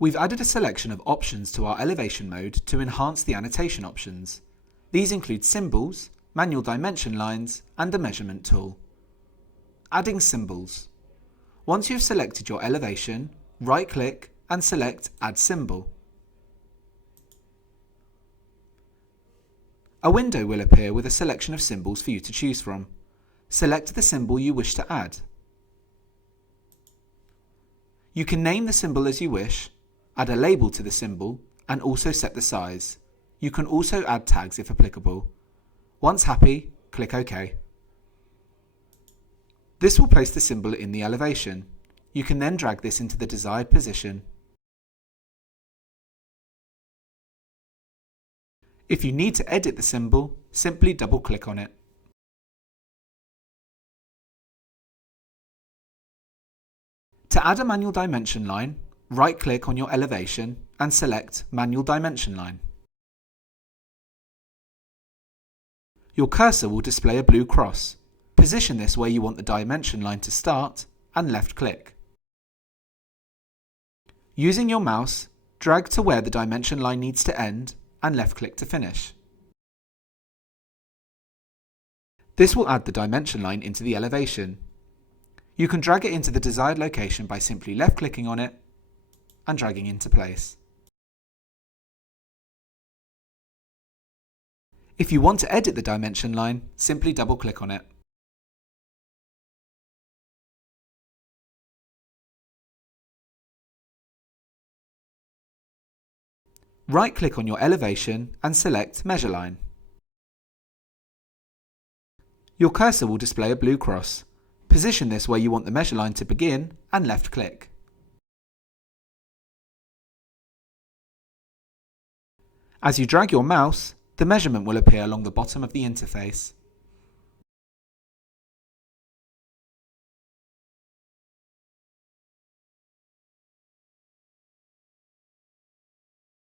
We've added a selection of options to our elevation mode to enhance the annotation options. These include symbols, manual dimension lines, and a measurement tool. Adding symbols. Once you've selected your elevation, right-click and select Add Symbol. A window will appear with a selection of symbols for you to choose from. Select the symbol you wish to add. You can name the symbol as you wish, add a label to the symbol, and also set the size. You can also add tags if applicable. Once happy, click OK. This will place the symbol in the elevation. You can then drag this into the desired position. If you need to edit the symbol, simply double-click on it. To add a manual dimension line, right-click on your elevation and select Manual Dimension Line. Your cursor will display a blue cross. Position this where you want the dimension line to start and left-click. Using your mouse, drag to where the dimension line needs to end and left-click to finish. This will add the dimension line into the elevation. You can drag it into the desired location by simply left-clicking on it and dragging into place. If you want to edit the dimension line, simply double-click on it. Right-click on your elevation and select Measure Line. Your cursor will display a blue cross. Position this where you want the measure line to begin and left-click. As you drag your mouse, the measurement will appear along the bottom of the interface.